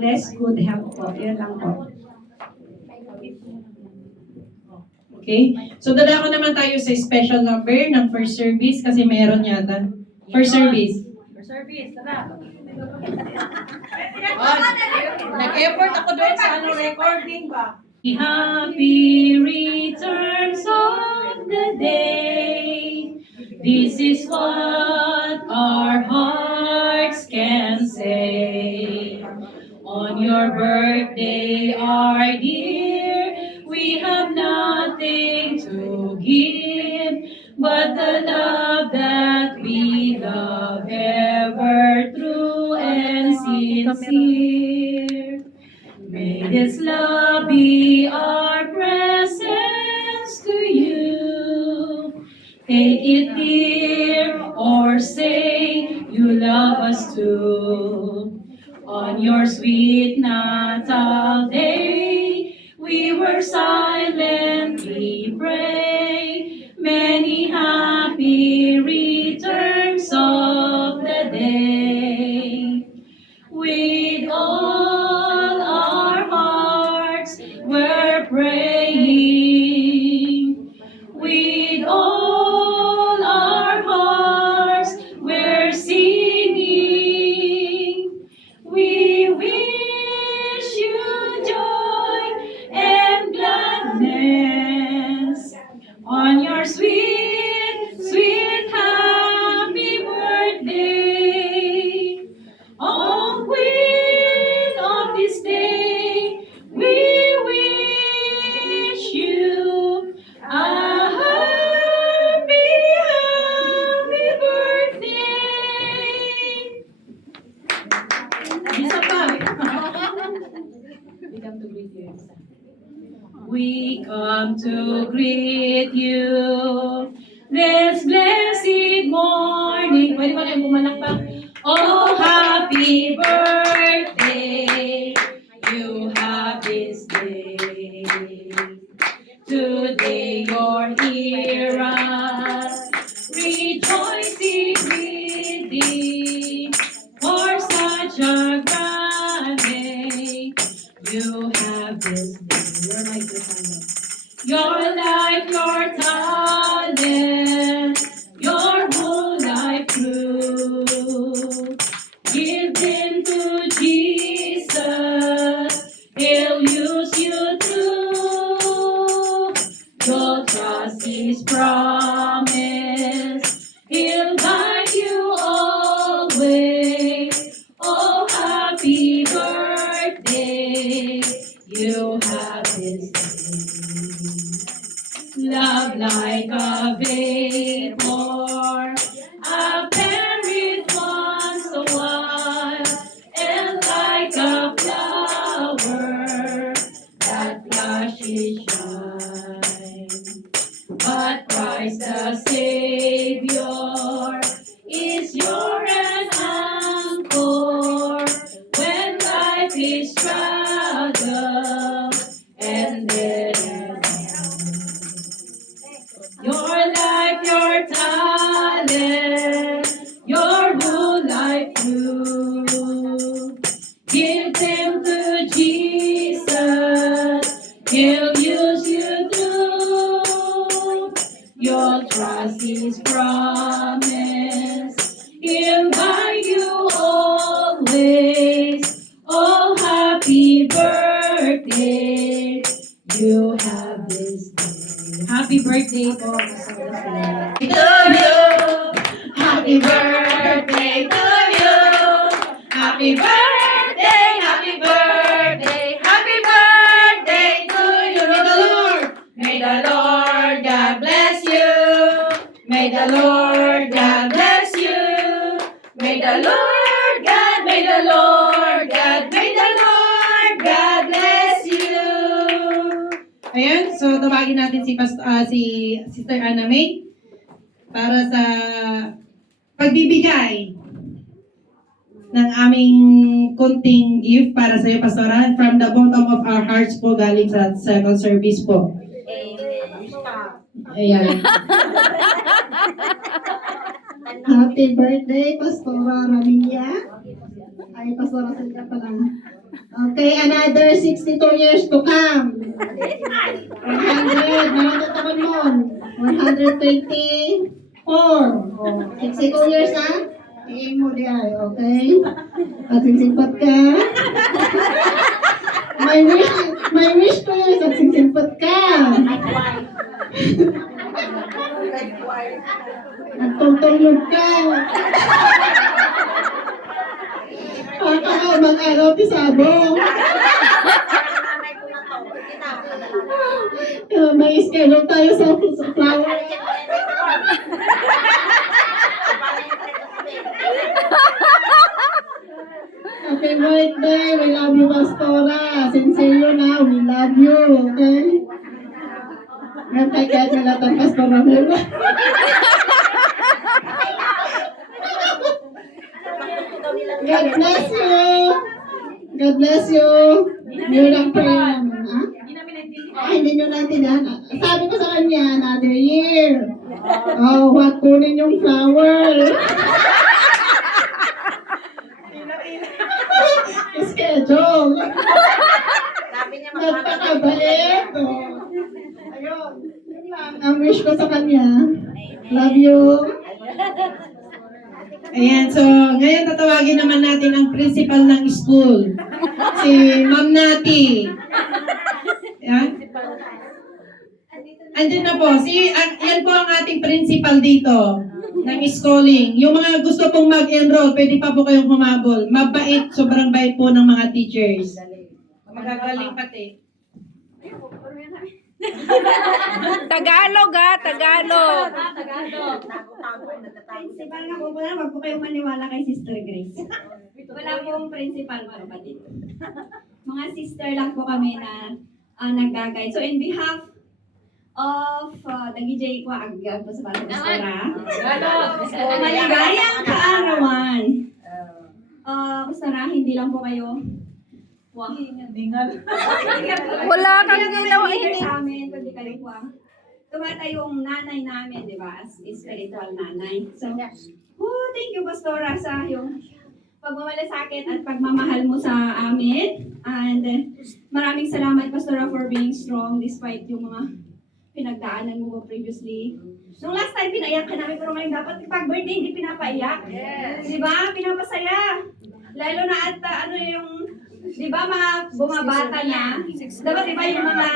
Bless good health po. Yan lang po. Okay? So, dadako naman tayo sa special number ng first service kasi meron yata. First service. First service, tara. Nag-effort ako doon sa recording ba? Happy returns of the day. This is what our hearts can say. On your birthday, our dear, we have nothing to give but the love that we love ever true and sincere. May this love be our presents to you. Take it dear or say you love us too. On your sweet Natal day, we were silently pray. Many happy returns of the day. With all our hearts, we're praying. With all our hearts, we're singing. We wish you joy and gladness. we come to greet you. This blessed morning. Pwede ba kayo pumalakpak? Oh, happy birthday. You have this day. Today you're here us. Rejoicing with thee. For such a grand day. You have this day. You're my good talent. Your life, your talent, your whole life through. Give them to Jesus. He'll use you too. Your trust is promised. He'll guide you always. Oh, happy birthday. You have this day. Love like a vapor, a period once a while, and like a flower that flashes shine. But Christ the Savior is your anchor when life is struggle and dead. Your life, your talent, your whole life through. Give them to Jesus, He'll use you too. Your trust is promised, He'll guide you always. Oh, happy birthday, you have this day. Happy birthday po. To you. Happy birthday to you. Happy birthday, happy birthday, happy birthday to you. May the Lord God bless you. May the Lord God bless you. May the Lord God, may the Lord God, may the Lord God bless you. Ayan, so tawagin natin si Sister Anna May para sa pagbibigay ng aming kunting gift para sa iyo, Pastora. From the bottom of our hearts po, galing sa second service po. Ayan. Happy birthday, Pastora Ramilla. Ay, Pastora Silvia pala. Okay, another 62 years to come. 100, marami naman nun. 124. Oh, 62 years na? Iing mo di ay, okay? At singsingpat ka. May wish ko yun, at singsingpat ka. At tungtulog ka. Ako, mag-araw pisabong. May schedule tayo sa flower. Happy birthday. We love you, Pastora. Sincere na. We love you. Okay? Ngantay kahit nalatan, Pastora Mela. God bless you. God bless you. Yun ang prayer namin, ha? Ay, hindi nyo naintindihan. Sabi ko sa kanya, another year. Oh, wag kunin yung flower. Schedule. Nagpakabait. Ayun. Yun lang ang wish ko sa kanya. Love you. Ayan, so ngayon tatawagin naman natin ang principal ng school, si Ma'am Nati. Ayan. Andun na po, yan po ang ating principal dito ng schooling. Yung mga gusto pong mag-enroll, pwede pa po kayong humabol. Mabait, sobrang bait po ng mga teachers. Magagaling pati. Tagalog Tagalog. Principal nga po pala, wag po kayong maniwala kay Sister Grace. Wala pong principal po ba dito. Mga sister lang po kami na nag-guide. So in behalf of the DJ ko agad po sa Bata Pastora. Maligayang kaarawan. Pastora, hindi lang po kayo. Wah. Wala kang ginawa. Hindi sa amin, kundi kayo po tumata yung nanay namin, di ba? As spiritual nanay. So, thank you, Pastora, sa yung pagmamalasakit at pagmamahal mo sa amin. And maraming salamat, Pastora, for being strong despite yung mga pinagdaanan mo previously. Nung last time, pinaiyak ka namin, pero ngayon dapat pag birthday, hindi pinapaiyak. Di ba? Pinapasaya. Lalo na at di ba mga bumabata na? Dapat di ba yung mga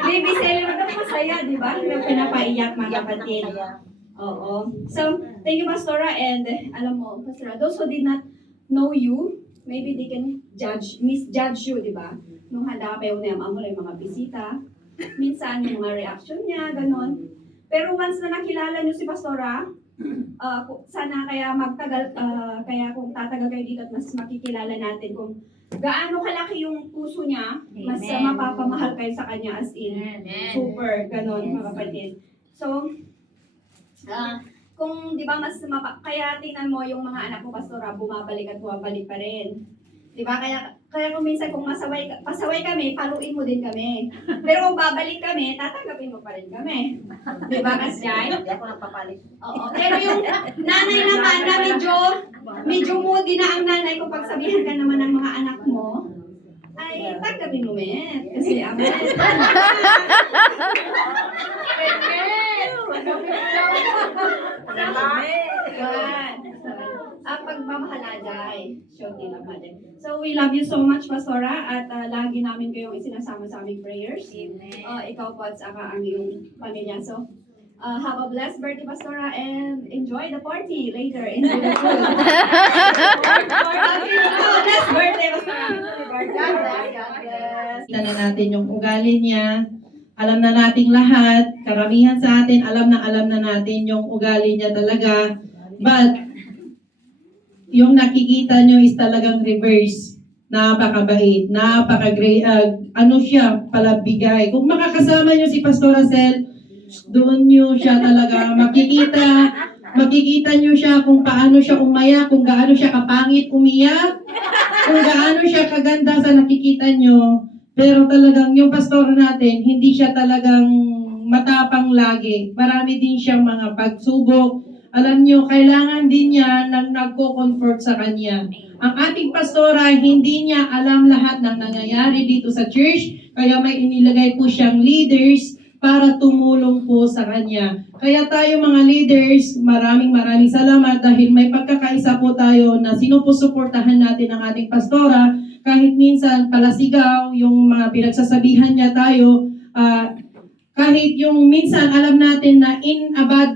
baby celebrant dapat masaya, di ba? Yung pinapaiyak mga kapatid. Oo. So, thank you, Pastora, and alam mo, Pastora, those who did not know you, maybe they can misjudge you, di ba? Nung handa pa yung mga bisita, minsan yung mga reaction niya, ganon. Pero once na nakilala niyo si Pastora, sana kaya kaya kung tatagal kayo dito at mas makikilala natin kung gaano kalaki yung puso niya, mas mapapamahal kayo sa kanya as in super, ganon mga kapatid. So, kung di ba kaya tingnan mo yung mga anak ko, Pastora, bumabalik at bumabalik pa rin. Di ba? Kaya kung minsan kung pasaway kami, paluin mo din kami. Pero kung babalik kami, tatanggapin mo pa rin kami. Di ba, Kasjay? Hindi ako nagpapalit. Oo. Pero yung nanay naman na medyo moody na ang nanay kung pagsabihan ka naman ng mga anak mo, ay tanggapin mo, men. Kasi amen. Ang pagmamahal Jai. Sure, lang natin. So, we love you so much, Pastora, at lagi namin kayong isinasama sa aming prayers. Ikaw po at saka ang iyong pamilya. So, have a blessed birthday, Pastora, and enjoy the party later in the food. Blessed birthday, Pastora. God bless. Kita na natin yung ugali niya. Alam na nating lahat, karamihan sa atin, alam na natin yung ugali niya talaga. But, yung nakikita nyo is talagang reverse. Napakabait, napaka-great, siya, palabigay. Kung makakasama nyo si Pastora Sel, doon nyo siya talaga makikita nyo siya kung paano siya umaya, kung gaano siya kapangit umiyak, kung gaano siya kaganda sa nakikita nyo. Pero talagang yung pastor natin, hindi siya talagang matapang lagi. Marami din siyang mga pagsubok. Alam nyo, kailangan din niya ng nagko-comfort sa kanya. Ang ating pastora, hindi niya alam lahat ng nangyayari dito sa church, kaya may inilagay po siyang leaders para tumulong po sa kanya. Kaya tayo mga leaders, maraming salamat dahil may pagkakaisa po tayo na sinusuportahan natin ang ating pastora, kahit minsan palasigaw, yung mga pinagsasabihan niya tayo, kahit yung minsan alam natin na in a bad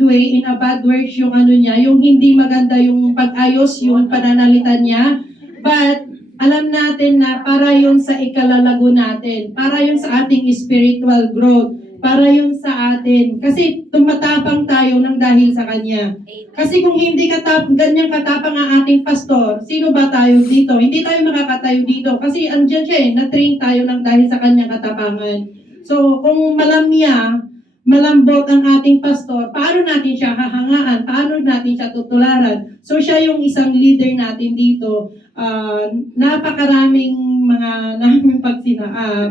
words yung niya, yung hindi maganda yung pag-ayos, yung pananalita niya. But alam natin na para yun sa ikalalago natin, para yun sa ating spiritual growth, para yun sa atin. Kasi tumatapang tayo ng dahil sa kanya. Kasi kung hindi ganyang katapang ang ating pastor, sino ba tayo dito? Hindi tayo makakatayo dito. Kasi andyan siya na-train tayo ng dahil sa kanyang katapangan. So, kung malambot ang ating pastor, paano natin siya hahangaan? Paano natin siya tutularan? So, siya yung isang leader natin dito. Napakaraming mga namin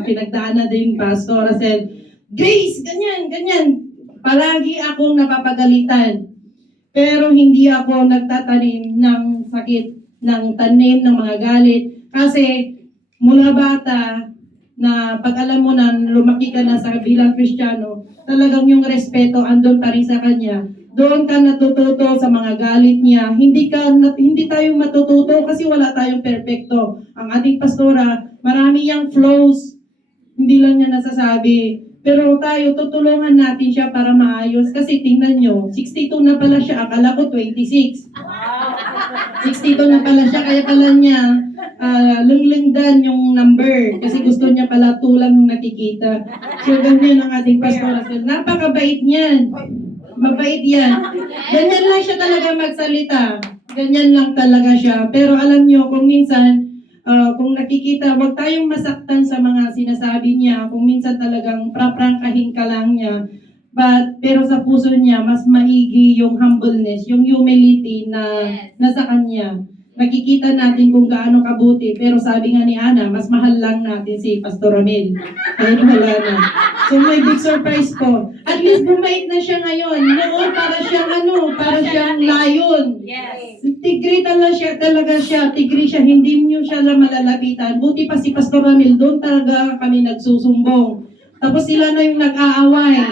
pinagdaanan din, Pastor Asel. Grace, ganyan. Palagi akong napapagalitan. Pero hindi ako nagtatanim ng sakit, ng tanim, ng mga galit. Kasi mula bata, na pag alam mo na lumaki ka na sa bilang Kristiyano, talagang yung respeto andun pa rin sa kanya. Doon ka natututo sa mga galit niya. Hindi tayo matututo kasi wala tayong perpekto. Ang ating pastora, marami yang flows. Hindi lang niya nasasabi. Pero tayo, tutulungan natin siya para maayos. Kasi tingnan nyo, 62 na pala siya. Akala ko 26. 62 na pala siya. Kaya pala niya, lunglingdan yung number. Kasi gusto niya pala tulang nung nakikita. So, ganyan ang ating pastor. Napakabait niyan. Mabait yan. Ganyan lang siya talaga magsalita. Ganyan lang talaga siya. Pero alam nyo, kung minsan, kung nakikita, huwag tayong masaktan sa mga sinasabi niya, kung minsan talagang praprangkahin ka lang niya, pero sa puso niya, mas maigi yung humbleness, yung humility na nasa kanya. Nakikita natin kung gaano kabuti, pero sabi nga ni Ana, mas mahal lang natin si Pastor Ramil. Kahit wala na. So may big surprise po. At least bumait na siya ngayon. Noon, para siyang lion. Yes. Tigri talaga siya. Tigri siya, hindi niyo siya lang malalapitan. Buti pa si Pastor Ramil, doon talaga kami nagsusumbong. Tapos sila na yung nag-aaway.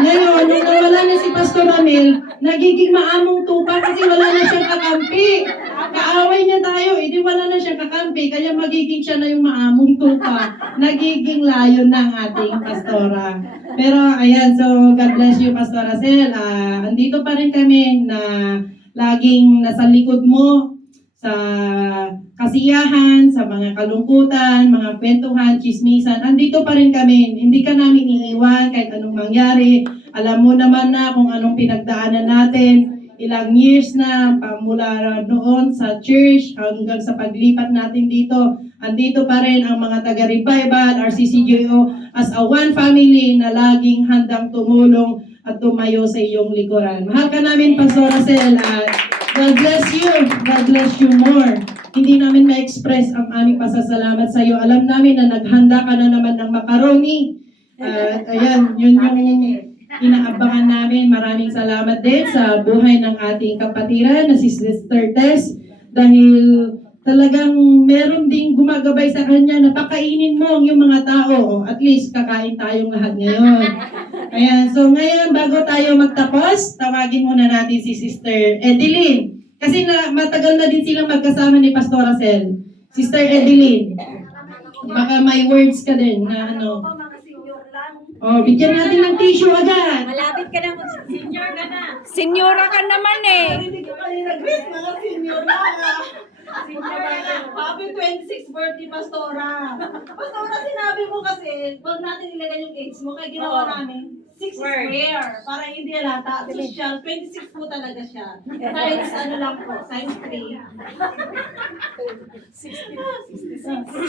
Ngayon, nung nawala na si Pastor Ramil, nagiging maamong tupa kasi wala na siyang kakampi. Kaaway niya tayo, edi wala na siyang kakampi, kaya magiging siya na yung maamong tupa. Nagiging layon ng ating pastora. Pero ayan, so God bless you, Pastora Sel. Andito pa rin kami na laging nasa likod mo sa kasiyahan, sa mga kalungkutan, mga kwentuhan, chismisan, andito pa rin kami. Hindi ka namin iiwan kahit anong mangyari. Alam mo naman na kung anong pinagdaanan natin. Ilang years na, mula noon sa church hanggang sa paglipat natin dito. Andito pa rin ang mga taga-revival, RCCJO, as a one family na laging handang tumulong at tumayo sa iyong likuran. Mahal ka namin, Pastora Sel, at God bless you. God bless you more. Hindi namin ma-express ang aming pasasalamat sa iyo. Alam namin na naghanda ka na naman ng macaroni. Ayan, yun yung inaabangan namin. Maraming salamat din sa buhay ng ating kapatiran na si Sister Tess. Dahil talagang meron ding gumagabay sa kanya na pakainin mo ang iyong mga tao. At least kakain tayong lahat ngayon. Ayan, so ngayon bago tayo magtapos, tawagin muna natin si Sister Edeline. Kasi matagal na din silang magkasama ni Pastora Sel. Sister Edeline, baka may words ka din na ano. Oh, bigyan natin ng tissue agad. Malapit ka na senior ka na. Senyora ka naman eh. Hindi ko pa nag-greet, mga senior na. Happy 26th birthday, Pastora. Pastora, sinabi mo kasi, huwag natin ilagay yung age mo, kaya ginawa namin 6 square, para hindi halata. Social, 26 po talaga siya. Times ano lang po, times 3.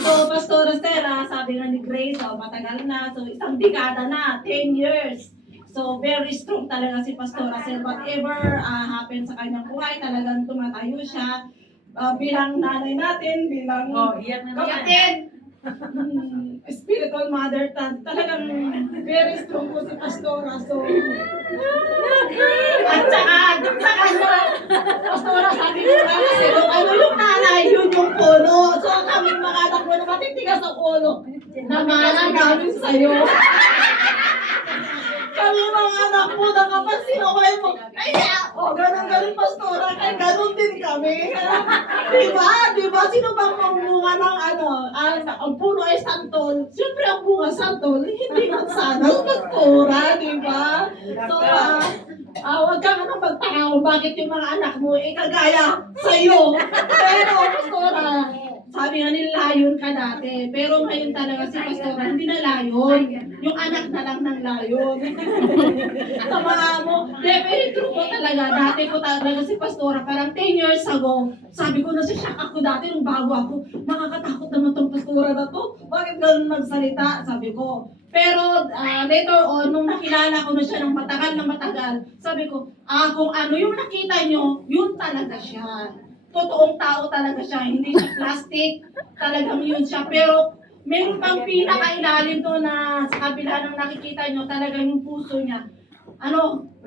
So, Pastora Stella, sabi nga ni Grace, matagal na, so isang dekada na, 10 years. So, very strong talaga si Pastora Stella. Whatever happen sa kanyang buhay, talagang tumatayo siya. Bilang nanay natin, bilang kapatid, spiritual mother, talagang very strong po si Pastora. So, at saka, dun sa kanya, Pastora, sabi ko nga kasi, ano yung nanay, yun yung puno. So, kami mga anak mo na matitigas sa puno. Namalan namin sa'yo. Kami mga anak mo na kapag sinaway mo, ay, ganun, Pastora, kaya ganun din kami. Diba? Sino bang mamunga ng ang puno ay santol? Siyempre ang bunga santol, hindi man sana, Pastora, diba? So, huwag kang magtaka kung bakit yung mga anak mo kagaya sa'yo. Pero, Pastora, sabi nga nila, layon ka dati. Pero ngayon talaga si Pastora, hindi na layon. Yung anak na lang ng layon. Tama mo. Very true ko talaga. Dati ko talaga si Pastora, parang 10 years ago. Sabi ko, nasa-shock ako dati nung bago ako. Nakakatakot naman tong Pastora na to. Bakit ganun magsalita? Sabi ko. Pero later on, nung nakilala ko na siya ng matagal, sabi ko, kung ano yung nakita nyo, yun talaga siya. Totoong tao talaga siya, hindi siya plastic, talagang yun siya. Pero meron pang pinakailalim to na sa kabila ng nakikita nyo, talagang yung puso niya.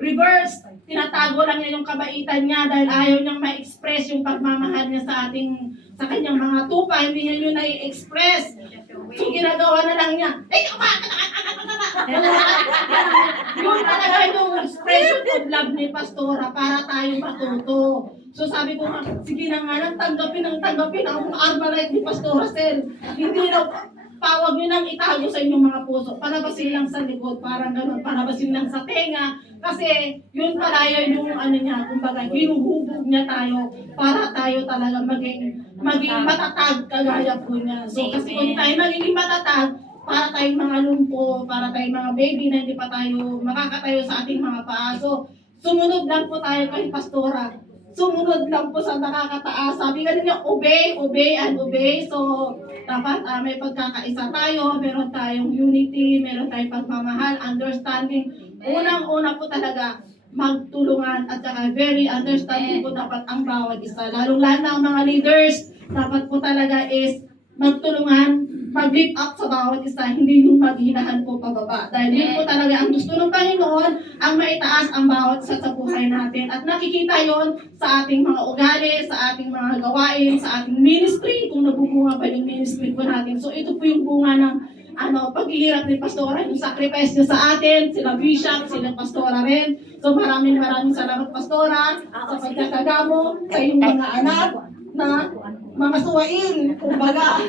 Reverse, tinatago lang niya yung kabaitan niya dahil ayaw niyang ma-express yung pagmamahal niya sa kanyang mga tupa, hindi niya yun na-express. So ginagawa na lang niya, yun talaga yung expression of love ni Pastora para tayo matuto. So sabi ko nga, sige na nga lang, tanggapin ang Armalite ni Pastora Sel. Hindi na, pawag nyo nang itago sa inyong mga puso. Palabasin lang sa likod, parang gano'n, palabasin lang sa tenga. Kasi yun pala yun yung niya, kumbaga, hinuhubog niya tayo para tayo talaga maging matatag kagaya po niya. So kasi kung tayo magiging matatag, para tayong mga lumpo, para tayong mga baby na hindi pa tayo makakatayo sa ating mga paa. So sumunod lang po tayo kay Pastora. sumunod lang po sa nakakataas. Sabi nga ninyo, obey, obey, and obey. So, dapat may pagkakaisa tayo, meron tayong unity, meron tayong pagmamahal, understanding. Unang-una po talaga, magtulungan at saka very understanding po dapat ang bawat isa. Lalong-lalo na ang mga leaders, dapat po talaga is magtulungan, mag-lift up sa bawat isa, hindi yung maghinahan po pababa. Dahil yun po talaga ang gusto ng Panginoon, ang maitaas ang bawat isa sa buhay natin. At nakikita yon sa ating mga ugali, sa ating mga gawain, sa ating ministry, kung nabubunga ba yung ministry po natin. So ito po yung bunga ng paghihirap ni Pastora, yung sacrifice niya sa atin, sila Bishop, sila Pastora rin. So maraming salamat Pastora sa pagkakagamo sa iyong mga anak na mga suwain, kumbaga.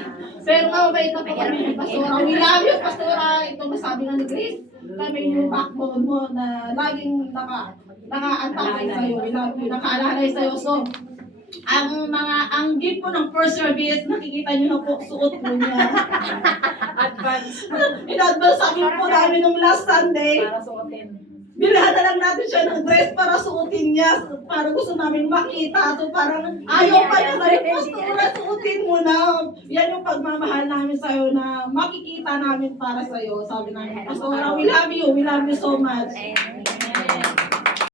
Pero mabait na po kami ni Pastora. We love you, Pastora. Ito masabi nga ni Grace. Kami yung backbone mo na laging naka-antay sa'yo. We love you, nakaalalay sa'yo. So, ang gift po ng first service, nakikita niyo na po, suot po niya. In advance, sabi po namin nung last Sunday, bilhan na lang natin siya ng dress para suotin niya, para gusto namin makita. So parang ayaw pa niya, sabi, Pastora, suotin mo na. Yan yung pagmamahal namin sa'yo na makikita namin para sa'yo. Sabi namin, Pastora, we love you so much.